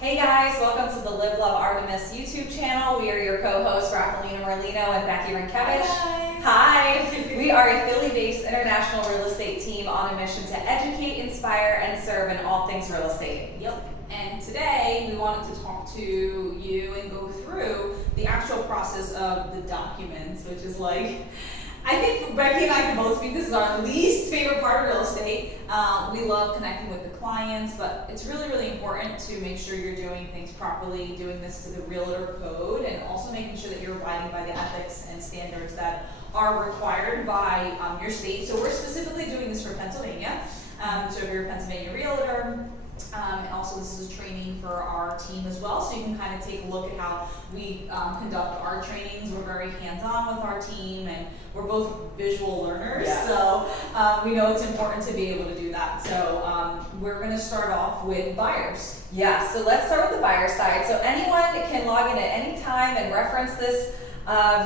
Hey guys, welcome to the Live Love Artemis YouTube channel. We are your co-hosts, Raffaellina, Merlino, and Becky, Rynkiewicz. Hi! We are a Philly-based international real estate team on a mission to educate, inspire, and serve in all things real estate. Yep. And today we wanted to talk to you and go through the actual process of the documents, which is like, I think Becky and I can both speak, this is our least favorite part of real estate. We love connecting with the clients, but it's really, really important to make sure you're doing things properly, doing this to the realtor code, and also making sure that you're abiding by the ethics and standards that are required by your state. So we're specifically doing this for Pennsylvania. So if you're a Pennsylvania realtor, and also this is training for our team as well, so you can kind of take a look at how we conduct our trainings. We're very hands-on with our team, and we're both visual learners, Yes. So we know it's important to be able to do that. So we're going to start off with buyers. Yeah, so let's start with the buyer side. So anyone can log in at any time and reference this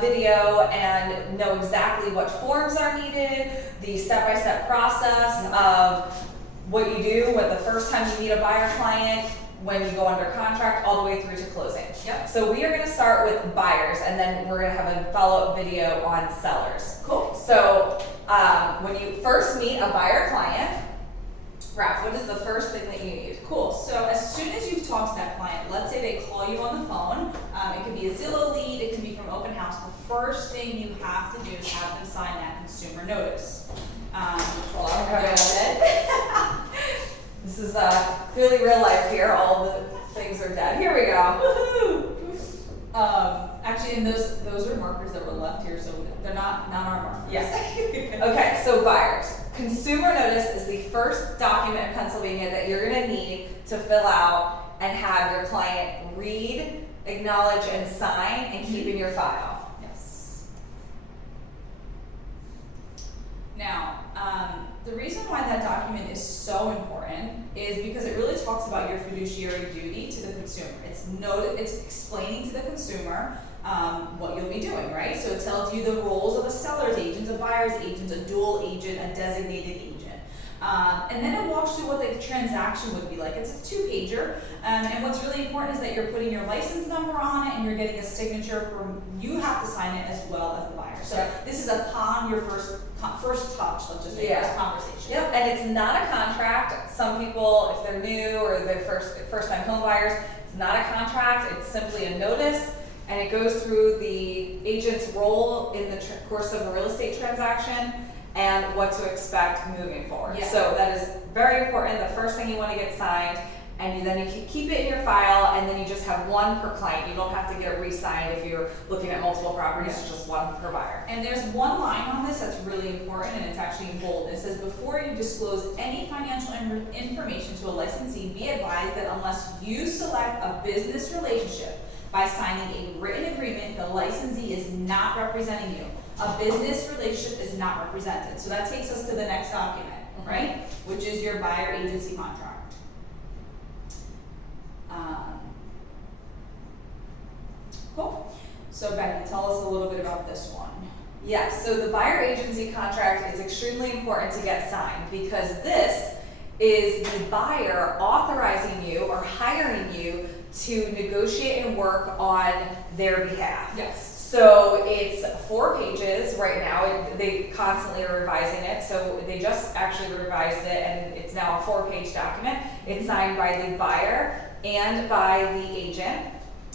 video and know exactly what forms are needed, the step-by-step process of what you do with the first time you meet a buyer client, when you go under contract, all the way through to closing. Yep. So we are going to start with buyers, and then we're going to have a follow-up video on sellers. Cool. So when you first meet a buyer client, Raph, what is the first thing that you need? Cool. So as soon as you've talked to that client, let's say they call you on the phone, it could be a Zillow lead, it could be from open house. The first thing you have to do is have them sign that consumer notice. Well, I'm going ahead. This is clearly real life here. All the things are dead. Here we go. Woohoo! Actually, and those are markers that were left here, so they're not our markers. Yes. Okay, so buyers. Consumer notice is the first document in Pennsylvania that you're going to need to fill out and have your client read, acknowledge, and sign and keep in your file. Yes. Now, the reason why that document is so important is because it really talks about your fiduciary duty to the consumer. It's explaining to the consumer what you'll be doing, right? So it tells you the roles of a seller's agent, a buyer's agent, a dual agent, a designated agent. And then it walks through what the transaction would be like. It's a 2-pager, and what's really important is that you're putting your license number on it and you're getting a signature from, you have to sign it as well as the buyer. So this is upon your first touch, let's just say, first conversation. Yep, and it's not a contract. Some people, if they're new or they're first-time home buyers, it's not a contract. It's simply a notice, and it goes through the agent's role in the course of a real estate transaction and what to expect moving forward. Yeah. So that is very important. The first thing you want to get signed, and then you can keep it in your file, and then you just have one per client. You don't have to get it re-signed if you're looking at multiple properties. It's just one per buyer. And there's one line on this that's really important, and it's actually in bold. It says, before you disclose any financial information to a licensee, be advised that unless you select a business relationship by signing a written agreement, the licensee is not representing you. A business relationship is not represented. So that takes us to the next document, right? Which is your buyer agency contract. Cool. So Becky, tell us a little bit about this one. Yes, so the buyer agency contract is extremely important to get signed because this is the buyer authorizing you or hiring you to negotiate and work on their behalf. Yes. So it's 4 pages right now. They constantly are revising it. So they just actually revised it, and it's now a 4-page document. It's signed by the buyer and by the agent,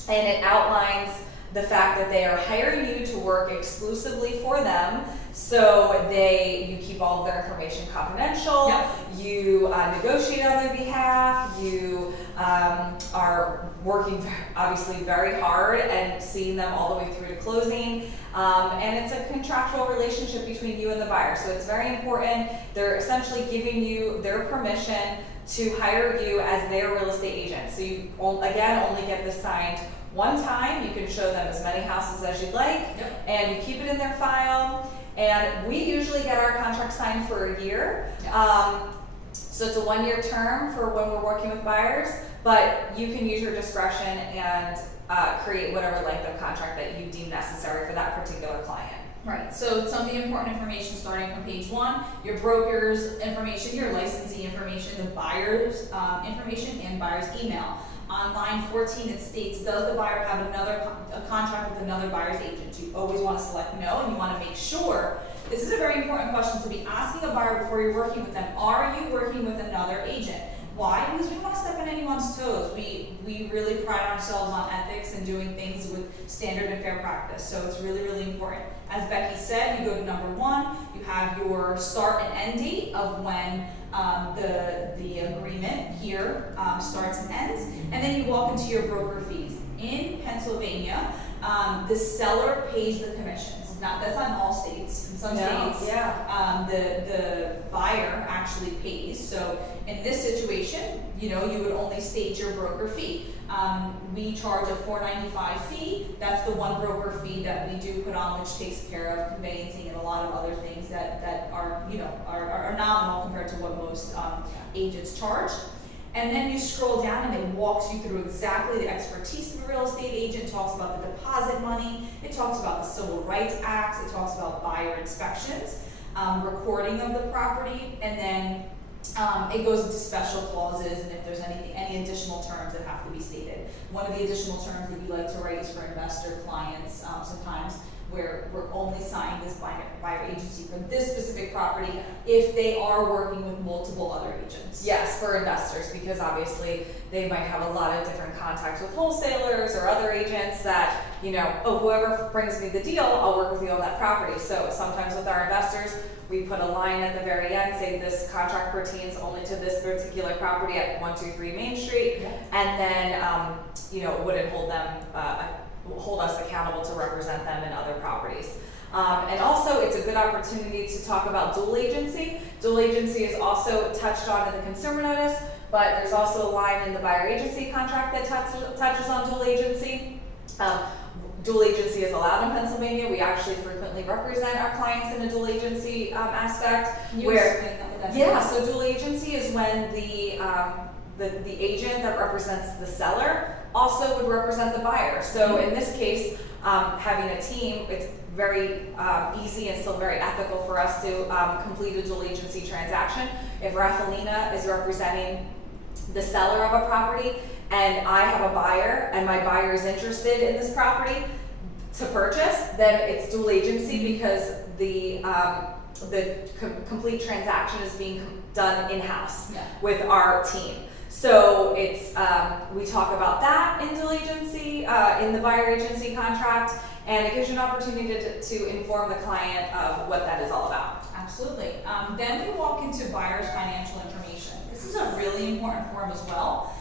and it outlines the fact that they are hiring you to work exclusively for them. So you keep all of their information confidential. Yep. You negotiate on their behalf. You are working obviously very hard and seeing them all the way through to closing. And it's a contractual relationship between you and the buyer. So it's very important. They're essentially giving you their permission to hire you as their real estate agent. So you, again, only get this signed one time. You can show them as many houses as you'd like, and you keep it in their file. And we usually get our contract signed for a year. So it's a 1-year term for when we're working with buyers, but you can use your discretion and create whatever length of contract that you deem necessary for that particular client. Right, so some of the important information starting from page 1, your broker's information, your licensee information, the buyer's information, and buyer's email. On line 14, it states, does the buyer have a contract with another buyer's agent? You always want to select no, and you want to make sure. This is a very important question to be asking a buyer before you're working with them. Are you working with another agent? Why? Because we don't want to step on anyone's toes. We really pride ourselves on ethics and doing things with standard and fair practice. So it's really, really important. As Becky said, you go to number 1, you have your start and end date of when the agreement here starts and ends, and then you walk into your broker fees. In Pennsylvania, the seller pays the commissions. That's not in all states. In some states, the buyer actually pays. So in this situation, you would only state your broker fee. We charge a $4.95 fee. That's the one broker fee that we do put on, which takes care of conveyancing and a lot of other things that are nominal compared to what most agents charge. And then you scroll down and it walks you through exactly the expertise of a real estate agent. It talks about the deposit money. It talks about the Civil Rights Act. It talks about buyer inspections, recording of the property, and then it goes into special clauses and if there's any additional terms that have to be stated. One of the additional terms that we like to write is for investor clients sometimes, where we're only signing this buyer agency for this specific property if they are working with multiple other agents. Yes, for investors, because obviously they might have a lot of different contacts with wholesalers or other agents that, whoever brings me the deal, I'll work with you on that property. So sometimes with our investors, we put a line at the very end saying this contract pertains only to this particular property at 123 Main Street, and then wouldn't hold us accountable to represent them in other properties. And also, it's a good opportunity to talk about dual agency. Dual agency is also touched on in the consumer notice, but there's also a line in the buyer agency contract that touches on dual agency. Dual agency is allowed in Pennsylvania. We actually frequently represent our clients in a dual agency aspect. So dual agency is when the agent that represents the seller also would represent the buyer. So in this case, having a team, it's very easy and still very ethical for us to complete a dual agency transaction. If Raffaellina is representing the seller of a property and I have a buyer and my buyer is interested in this property to purchase, then it's dual agency because the complete transaction is being done in-house with our team. So it's we talk about that in dual agency, in the buyer agency contract, and it gives you an opportunity to inform the client of what that is all about. Absolutely. Then we walk into buyer's financial information. This is a really important form as well.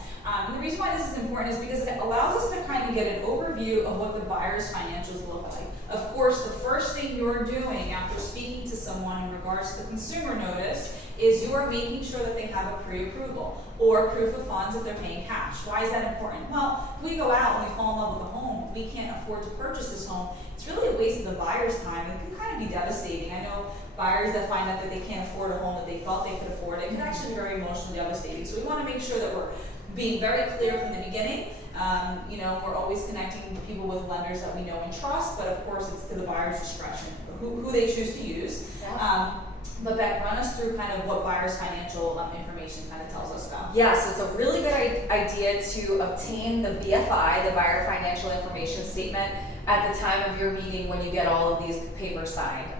The reason why this is important is because it allows us to kind of get an overview of what the buyer's financials look like. Of course, the first thing you're doing after speaking to someone in regards to the consumer notice is you are making sure that they have a pre-approval or proof of funds if they're paying cash. Why is that important? Well, if we go out and we fall in love with a home, we can't afford to purchase this home, it's really a waste of the buyer's time. It can kind of be devastating. I know buyers that find out that they can't afford a home that they thought they could afford. It can actually be very emotionally devastating. So we want to make sure that we're being very clear from the beginning. We're always connecting people with lenders that we know and trust, but of course it's to the buyer's discretion who they choose to use. But Beck, run us through kind of what buyer's financial information kind of tells us about. Yes, it's a really good idea to obtain the BFI, the buyer financial information statement, at the time of your meeting when you get all of these papers signed,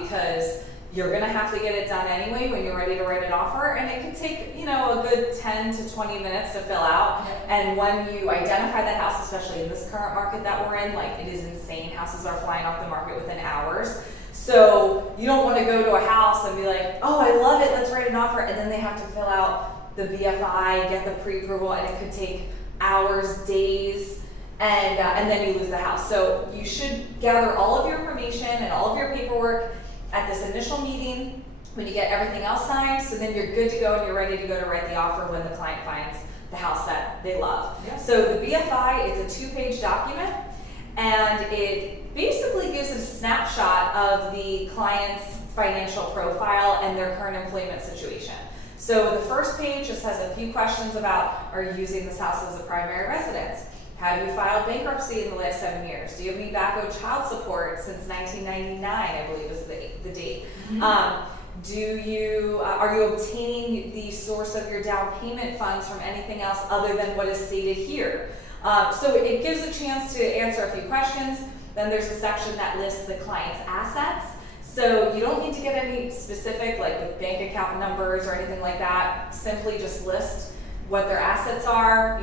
because you're going to have to get it done anyway when you're ready to write an offer, and it can take a good 10 to 20 minutes to fill out. And when you identify that house, especially in this current market that we're in, it is insane. Houses are flying off the market within hours. So you don't want to go to a house and be like, oh, I love it, let's write an offer, and then they have to fill out the BFI, get the pre-approval, and it could take hours, days, and then you lose the house. So you should gather all of your information and all of your paperwork at this initial meeting when you get everything else signed, so then you're good to go and you're ready to go to write the offer when the client finds the house that they love. So the BFI is a 2-page document, and it basically gives a snapshot of the client's financial profile and their current employment situation. So the first page just has a few questions about, are you using this house as a primary residence? Have you filed bankruptcy in the last 7 years? Do you have any back owed child support since 1999, I believe is the date? Are you obtaining the source of your down payment funds from anything else other than what is stated here? So it gives a chance to answer a few questions. Then there's a section that lists the client's assets. So you don't need to get any specific, like with bank account numbers or anything like that. Simply just list what their assets are.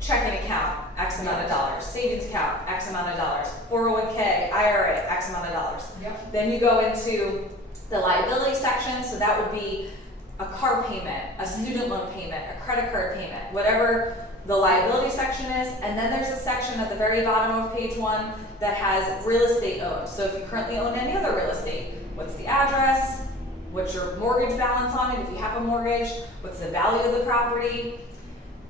Checking account, X amount of dollars. Savings account, X amount of dollars. 401k, IRA, X amount of dollars. Yep. Then you go into the liability section. So that would be a car payment, a student loan payment, a credit card payment, whatever the liability section is. And then there's a section at the very bottom of page 1 that has real estate owned. So if you currently own any other real estate, what's the address? What's your mortgage balance on it if you have a mortgage? What's the value of the property?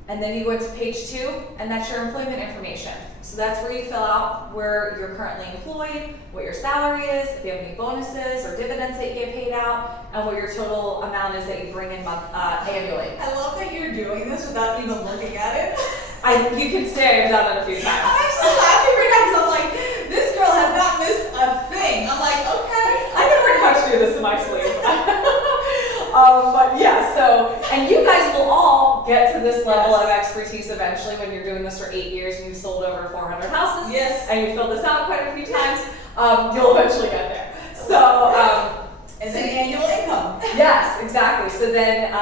And then you go into page 2, and that's your employment information. So that's where you fill out where you're currently employed, what your salary is, if you have any bonuses or dividends that you get paid out, and what your total amount is that you bring in annually. I love that you're doing this without even looking at it. You can say I've done it a few times. I'm actually laughing right now because I'm like, this girl has not missed a thing. I'm like, okay. I can pretty much do this in my sleep. But yeah, and you guys will all get to this level of expertise eventually when you're doing this for 8 years and you've sold over 400 houses. Yes. And you filled this out quite a few times. You'll eventually get there. So, and then annual income. Yes, exactly. So then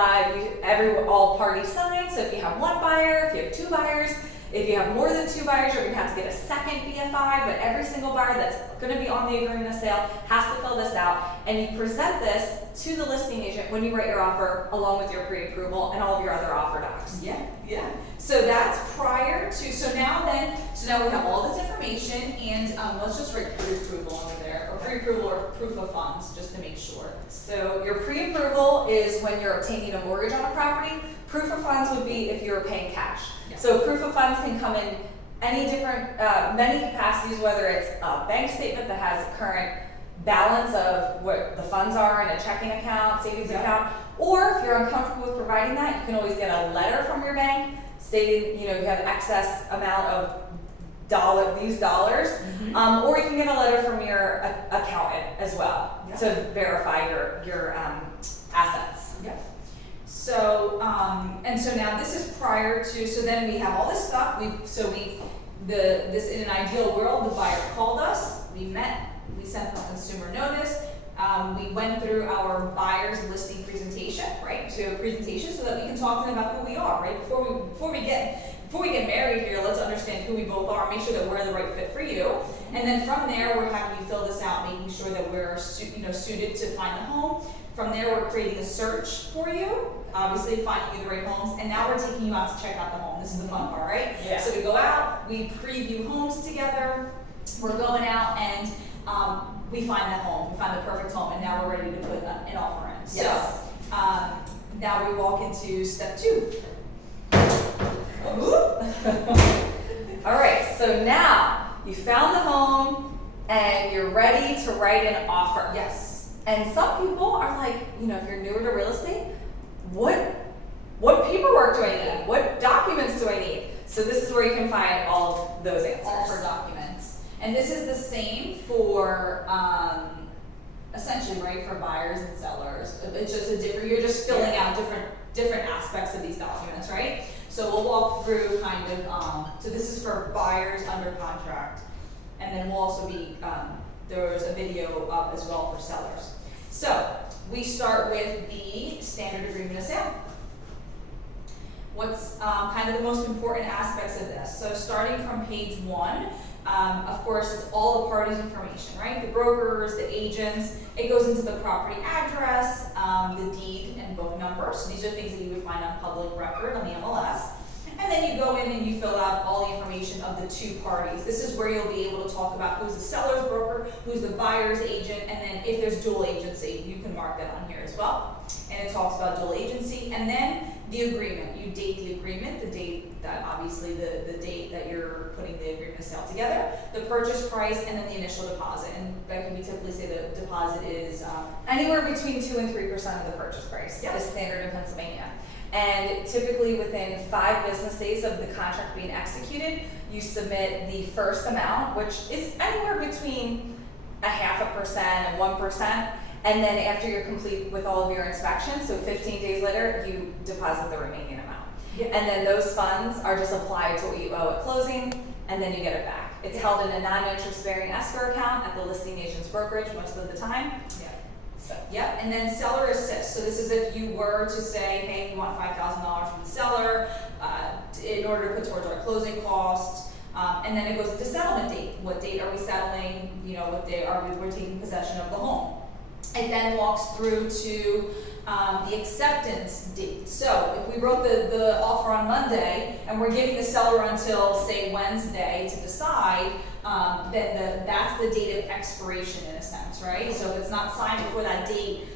all parties sign. So if you have one buyer, if you have 2 buyers, if you have more than 2 buyers, you're going to have to get a second BFI, but every single buyer that's going to be on the agreement of sale has to fill this out, and you present this to the listing agent when you write your offer, along with your pre-approval and all of your other offer docs. Yeah. So that's prior to, so now we have all this information, and let's just write pre-approval under there, or pre-approval or proof of funds, just to make sure. So your pre-approval is when you're obtaining a mortgage on a property. Proof of funds would be if you're paying cash. Yeah. So proof of funds can come in any different, many capacities, whether it's a bank statement that has a current balance of what the funds are in a checking account, savings account, or if you're uncomfortable with providing that, you can always get a letter from your bank stating, you have excess amount of these dollars, or you can get a letter from your accountant as well to verify your assets. Yep. So, and so now this is prior to, so then we have all this stuff, this in an ideal world, the buyer called us, we met, we sent them a consumer notice, we went through our buyer's listing presentation, right, to a presentation so that we can talk to them about who we are, right, before we get married here, let's understand who we both are, make sure that we're the right fit for you, and then from there, we're having you fill this out, making sure that we're suited to find the home. From there, we're creating a search for you, obviously finding you the right homes, and now we're taking you out to check out the home. This is the fun part, right? Yeah. So we go out, we preview homes together, we're going out, and we find that home, we find the perfect home, and now we're ready to put an offer in. Yes. So now we walk into step 2. All right, so now you found the home and you're ready to write an offer. Yes. And some people are like, if you're newer to real estate, what paperwork do I need? What documents do I need? So this is where you can find all of those answers. Offer documents. And this is the same for, essentially, right, for buyers and sellers. It's just you're just filling out different aspects of these documents, right? So we'll walk through kind of, so this is for buyers under contract. And then we'll also be, there's a video up as well for sellers. So we start with the standard agreement of sale. What's kind of the most important aspects of this? So starting from page 1, of course, it's all the parties' information, right? The brokers, the agents. It goes into the property address, the deed, and book number. So these are things that you would find on public record on the MLS. And then you go in and you fill out all the information of the 2 parties. This is where you'll be able to talk about who's the seller's broker, who's the buyer's agent, and then if there's dual agency, you can mark that on here as well. And it talks about dual agency. And then the agreement. You date the agreement, the date that obviously the date that you're putting the agreement of sale together, the purchase price, and then the initial deposit. And Becky, we typically say the deposit is anywhere between 2 and 3% of the purchase price. Yep. Is standard in Pennsylvania. And typically within 5 business days of the contract being executed, you submit the first amount, which is anywhere between 0.5% and 1%. And then after you're complete with all of your inspections, so 15 days later, you deposit the remaining amount. Yeah. And then those funds are just applied to what you owe at closing, and then you get it back. It's held in a non-interest bearing escrow account at the listing agent's brokerage most of the time. Yeah. So. Yep, and then seller assist. So this is if you were to say, hey, we want $5,000 from the seller in order to put towards our closing costs. And then it goes to settlement date. What date are we settling? You know, what day are we're taking possession of the home? It then walks through to the acceptance date. So if we wrote the offer on Monday and we're giving the seller until say Wednesday to decide, then that's the date of expiration in a sense, right? So if it's not signed before that date,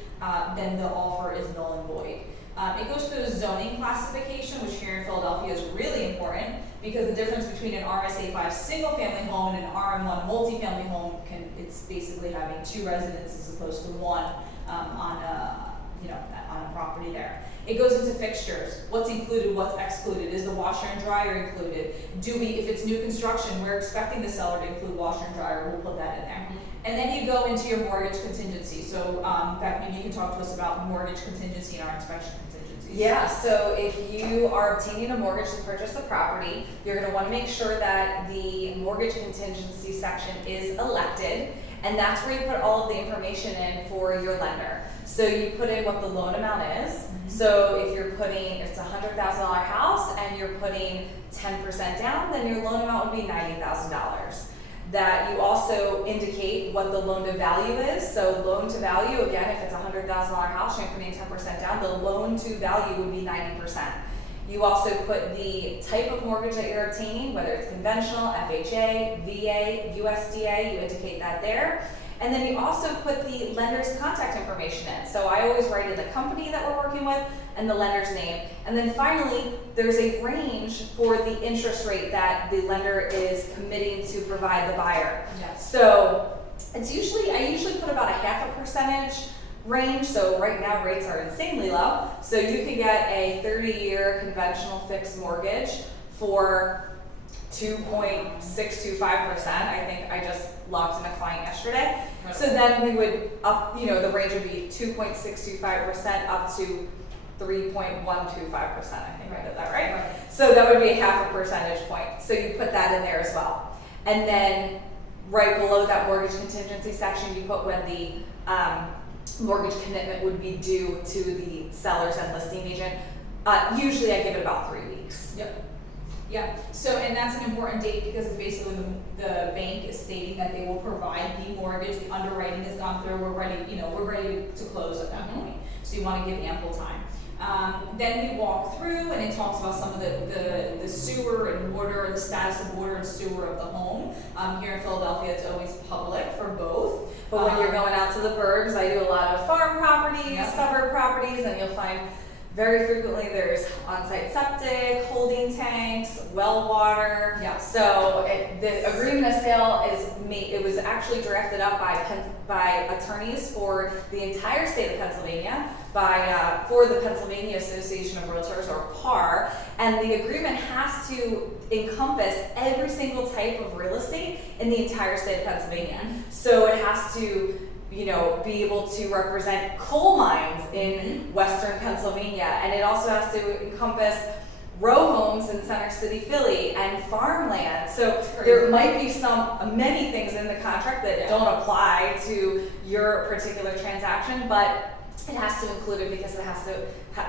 then the offer is null and void. It goes through a zoning classification, which here in Philadelphia is really important because the difference between an RSA 5 single family home and an RM1 multifamily home it's basically having 2 residents as opposed to 1 on a property there. It goes into fixtures. What's included, what's excluded? Is the washer and dryer included? If it's new construction, we're expecting the seller to include washer and dryer, we'll put that in there. And then you go into your mortgage contingency. So Beck, maybe you can talk to us about mortgage contingency and our inspection contingencies. Yeah, so if you are obtaining a mortgage to purchase the property, you're going to want to make sure that the mortgage contingency section is elected, and that's where you put all of the information in for your lender. So you put in what the loan amount is. Mm-hmm. So if you're putting, it's a $100,000 house and you're putting 10% down, then your loan amount would be $90,000. That you also indicate what the loan to value is. So loan to value, again, if it's a $100,000 house and you're putting 10% down, the loan to value would be 90%. You also put the type of mortgage that you're obtaining, whether it's conventional, FHA, VA, USDA, you indicate that there. And then you also put the lender's contact information in. So I always write in the company that we're working with and the lender's name. And then finally, there's a range for the interest rate that the lender is committing to provide the buyer. Yes. So it's I usually put about a 0.5% range. So right now rates are insanely low. So you can get a 30-year conventional fixed mortgage for 2.625%. I think I just locked in a client yesterday. Right. So then we would up, the range would be 2.625% up to 3.125%. I think I did that right? So that would be a 0.5 percentage point. So you put that in there as well. And then right below that mortgage contingency section, you put when the mortgage commitment would be due to the sellers and listing agent. Usually I give it about 3 weeks. Yep. Yeah, so, and that's an important date because it's basically when the bank is stating that they will provide the mortgage, the underwriting has gone through, we're ready to close at that point. So you want to give ample time. Then we walk through and it talks about some of the sewer and water, the status of water and sewer of the home. Here in Philadelphia, it's always public for both. But when you're going out to the burbs, I do a lot of farm properties, yep, suburb properties, and you'll find very frequently there's on-site septic, holding tanks, well water. Yeah. So the agreement of sale it was actually drafted up by attorneys for the entire state of Pennsylvania, for the Pennsylvania Association of Realtors, or PAR, and the agreement has to encompass every single type of real estate in the entire state of Pennsylvania. So it has to be able to represent coal mines in Western Pennsylvania, and it also has to encompass row homes in Center City, Philly, and farmland. So there might be many things in the contract that don't apply to your particular transaction, but it has to include it because it has to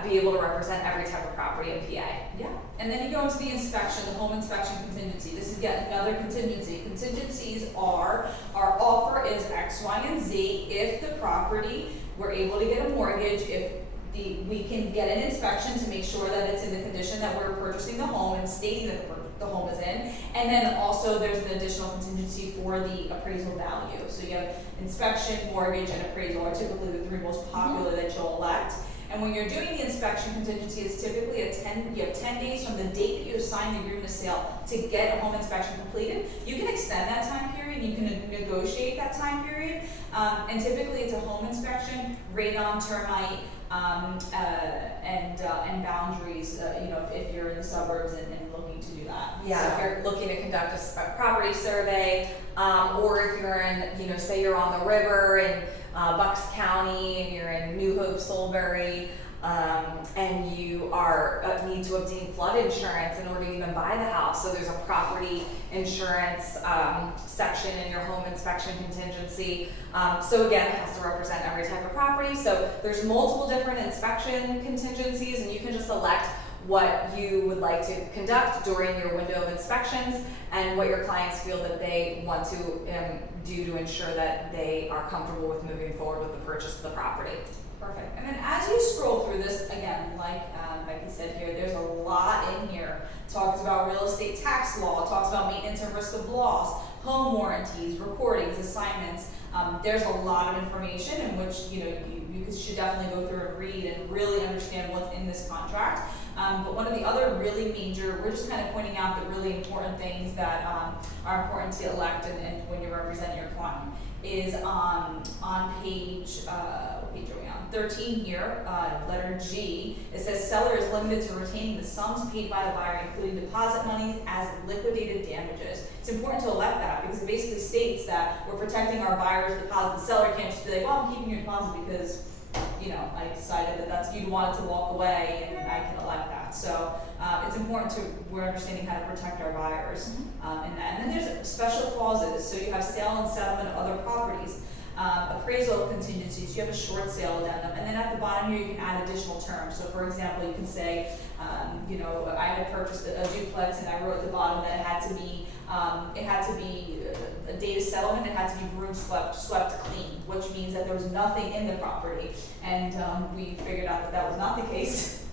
be able to represent every type of property in PA. Yeah, and then you go into the inspection, the home inspection contingency. This is yet another contingency. Contingencies are, our offer is X, Y, and Z. If the property, we're able to get a mortgage, if we can get an inspection to make sure that it's in the condition that we're purchasing the home and stating that the home is in. And then also there's an additional contingency for the appraisal value. So you have inspection, mortgage, and appraisal are typically the 3 most popular that you'll elect. And when you're doing the inspection contingency, it's typically you have 10 days from the date that you sign the agreement of sale to get a home inspection completed. You can extend that time period, you can negotiate that time period, and typically it's a home inspection, radon, termite, and boundaries, if you're in the suburbs and looking to do that. Yeah, so if you're looking to conduct a property survey, or if you're in, say you're on the river and Bucks County and you're in New Hope, Solebury, and you are need to obtain flood insurance in order to even buy the house. So there's a property insurance section in your home inspection contingency. So again, it has to represent every type of property. So there's multiple different inspection contingencies, and you can just select what you would like to conduct during your window of inspections and what your clients feel that they want to do to ensure that they are comfortable with moving forward with the purchase of the property. Perfect. And then as you scroll through this, again, like Becky said here, there's a lot in here. It talks about real estate tax law, it talks about maintenance and risk of loss, home warranties, recordings, assignments. There's a lot of information in which you should definitely go through and read and really understand what's in this contract. But one of the other really major, we're just kind of pointing out the really important things that are important to elect and when you're representing your client is on page, what page are we on? 13 here, letter G. It says seller is limited to retaining the sums paid by the buyer, including deposit monies as liquidated damages. It's important to elect that because it basically states that we're protecting our buyer's deposit. The seller can't just be like, well, I'm keeping your deposit because I decided that you wanted to walk away and I can elect that. So it's important we're understanding how to protect our buyers in that. And then there's special clauses. So you have sale and settlement of other properties, appraisal contingencies, you have a short sale addendum, and then at the bottom here you can add additional terms. So for example, you can say, I had purchased a duplex and I wrote at the bottom that it had to be a date of settlement, it had to be broom swept clean, which means that there was nothing in the property. And we figured out that was not the case.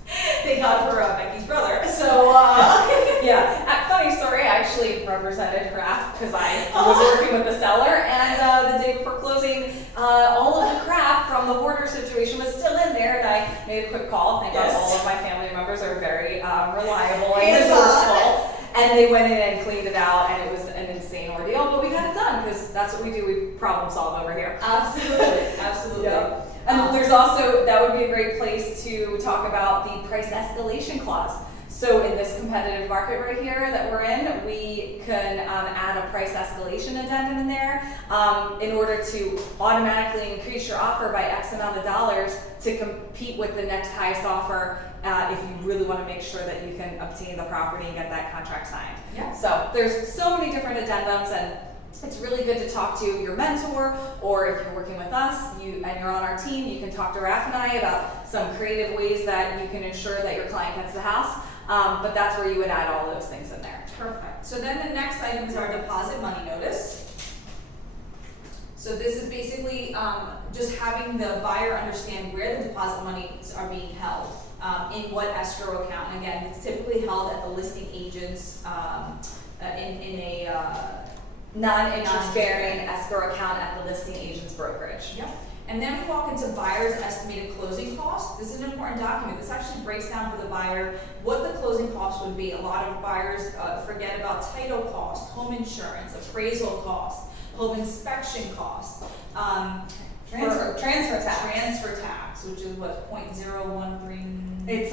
Thank God for Becky's brother. So yeah, funny story. I actually represented Raph because I was working with the seller, and the day before closing, all of the crap from the hoarder situation was still in there, and I made a quick call. Thank God all of my family members are very reliable and resourceful. And they went in and cleaned it out, and it was an insane ordeal, but we got it done because that's what we do. We problem solve over here. Absolutely, absolutely. Yeah. And there's also, that would be a great place to talk about the price escalation clause. So in this competitive market right here that we're in, we can add a price escalation addendum in there in order to automatically increase your offer by X amount of dollars to compete with the next highest offer if you really want to make sure that you can obtain the property and get that contract signed. Yeah. So there's so many different addendums, and it's really good to talk to your mentor, or if you're working with us and you're on our team, you can talk to Raph and I about some creative ways that you can ensure that your client gets the house. But that's where you would add all those things in there. Perfect. So then the next item is our deposit money notice. So this is basically just having the buyer understand where the deposit monies are being held, in what escrow account. And again, it's typically held at the listing agent's in a non-interest bearing escrow account at the listing agent's brokerage. Yep. And then we walk into buyer's estimated closing costs. This is an important document. This actually breaks down for the buyer what the closing cost would be. A lot of buyers forget about title cost, home insurance, appraisal cost, home inspection cost, transfer tax, which is what, 0.013. It's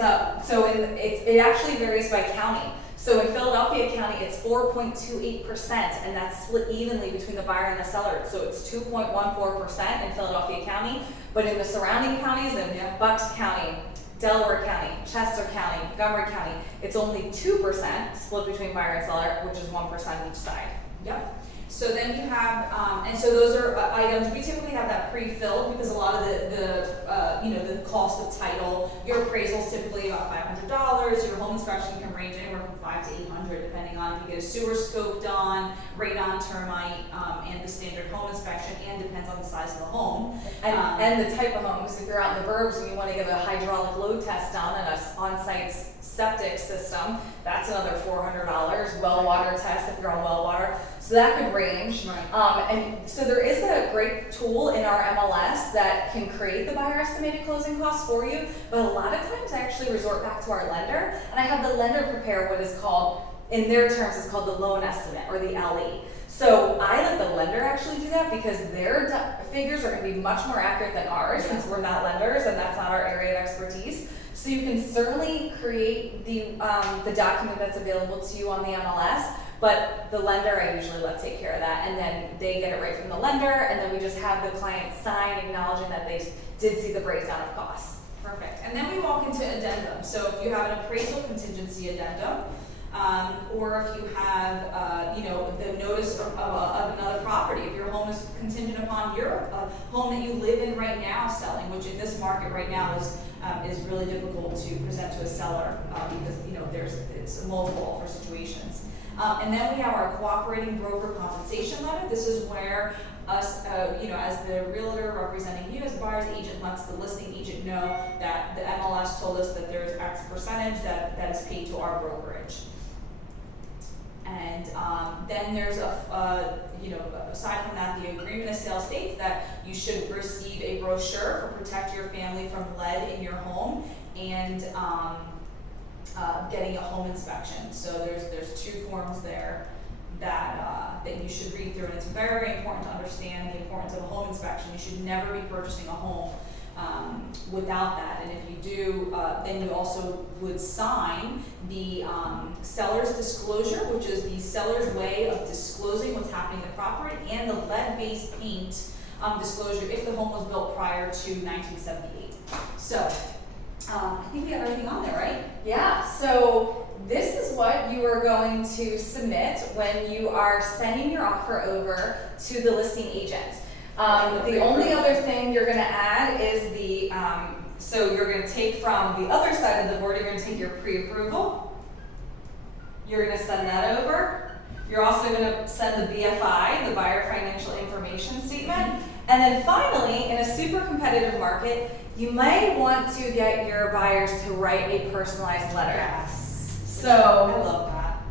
it actually varies by county. So in Philadelphia County, it's 4.28%, and that's split evenly between the buyer and the seller. So it's 2.14% in Philadelphia County, but in the surrounding counties, in Bucks County, Delaware County, Chester County, Montgomery County, it's only 2% split between buyer and seller, which is 1% each side. Yep. So then you have, and so those are items, we typically have that pre-filled because a lot of the cost of title, your appraisal is typically about $500, your home inspection can range anywhere from $500 to $800 depending on if you get a sewer scope done, radon, termite, and the standard home inspection, and depends on the size of the home. And the type of home, because if you're out in the burbs and you want to get a hydraulic load test done and an on-site septic system, that's another $400, well water test if you're on well water. So that could range. Right. And so there is a great tool in our MLS that can create the buyer estimated closing costs for you, but a lot of times I actually resort back to our lender, and I have the lender prepare what is called, in their terms, it's called the loan estimate, or the LE. So I let the lender actually do that because their figures are going to be much more accurate than ours, since we're not lenders and that's not our area of expertise. So you can certainly create the document that's available to you on the MLS, but the lender I usually let take care of that, and then they get it right from the lender, and then we just have the client sign acknowledging that they did see the breakdown of costs. Perfect. And then we walk into addendum. So if you have an appraisal contingency addendum, or if you have, the notice of another property, if your home is contingent upon your home that you live in right now selling, which in this market right now is really difficult to present to a seller because it's multiple offer situations. And then we have our cooperating broker compensation letter. This is where us, as the realtor representing you as the buyer's agent, lets the listing agent know that the MLS told us that there's X percentage that is paid to our brokerage. And then there's aside from that, the agreement of sale states that you should receive a brochure for protect your family from lead in your home and getting a home inspection. So there's 2 forms there that you should read through, and it's very, very important to understand the importance of a home inspection. You should never be purchasing a home without that, and if you do, then you also would sign the seller's disclosure, which is the seller's way of disclosing what's happening in the property, and the lead-based paint disclosure if the home was built prior to 1978. So I think we have everything on there, right? Yeah, so this is what you are going to submit when you are sending your offer over to the listing agent. The only other thing you're going to add is so you're going to take from the other side of the board, you're going to take your pre-approval. You're going to send that over. You're also going to send the BFI, the Buyer Financial Information Statement. And then finally, in a super competitive market, you might want to get your buyers to write a personalized letter. Yes. So, I love that.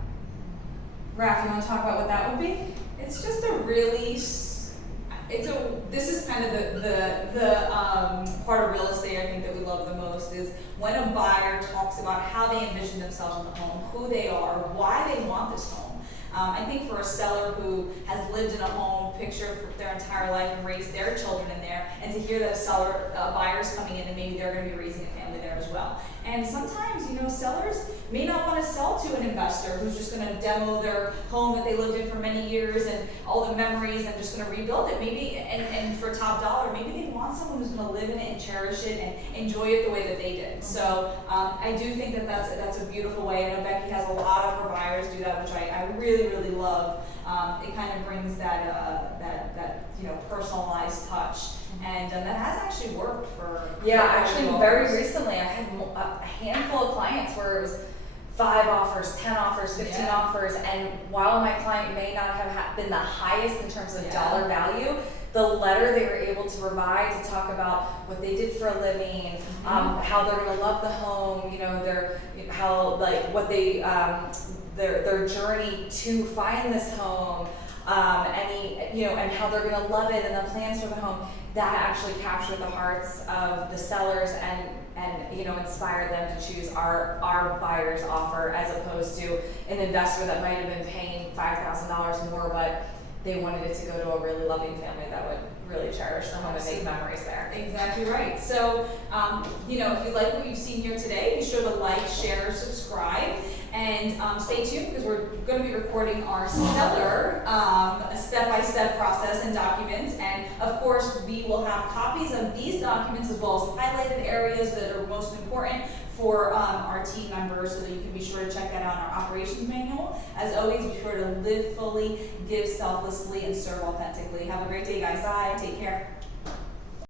Raph, you want to talk about what that would be? It's just a really, this is kind of the part of real estate I think that we love the most is when a buyer talks about how they envision themselves in the home, who they are, why they want this home. I think for a seller who has lived in a home picture for their entire life and raised their children in there, and to hear that a buyer's coming in and maybe they're going to be raising a family there as well. And sometimes, sellers may not want to sell to an investor who's just going to demo their home that they lived in for many years and all the memories and just going to rebuild it. Maybe, and for top dollar, maybe they want someone who's going to live in it and cherish it and enjoy it the way that they did. So I do think that that's a beautiful way. I know Becky has a lot of her buyers do that, which I really, really love. It kind of brings that personalized touch. And that has actually worked for actually very offers. recently I had a handful of clients where it was 5 offers, 10 offers, 15 offers, and while my client may not have been the highest in terms of dollar value, the letter they were able to provide to talk about what they did for a living, how they're going to love the home, their journey to find this home, and how they're going to love it and the plans for the home. That actually captured the hearts of the sellers and inspired them to choose our buyer's offer as opposed to an investor that might have been paying $5,000 more, but they wanted it to go to a really loving family that would really cherish the home and make memories there. Exactly right. So, if you like what you've seen here today, be sure to like, share, subscribe, and stay tuned because we're going to be recording our seller step-by-step process and documents. And of course, we will have copies of these documents as well as highlighted areas that are most important for our team members so that you can be sure to check that out in our operations manual. As always, be sure to live fully, give selflessly, and serve authentically. Have a great day, guys. Bye. Take care.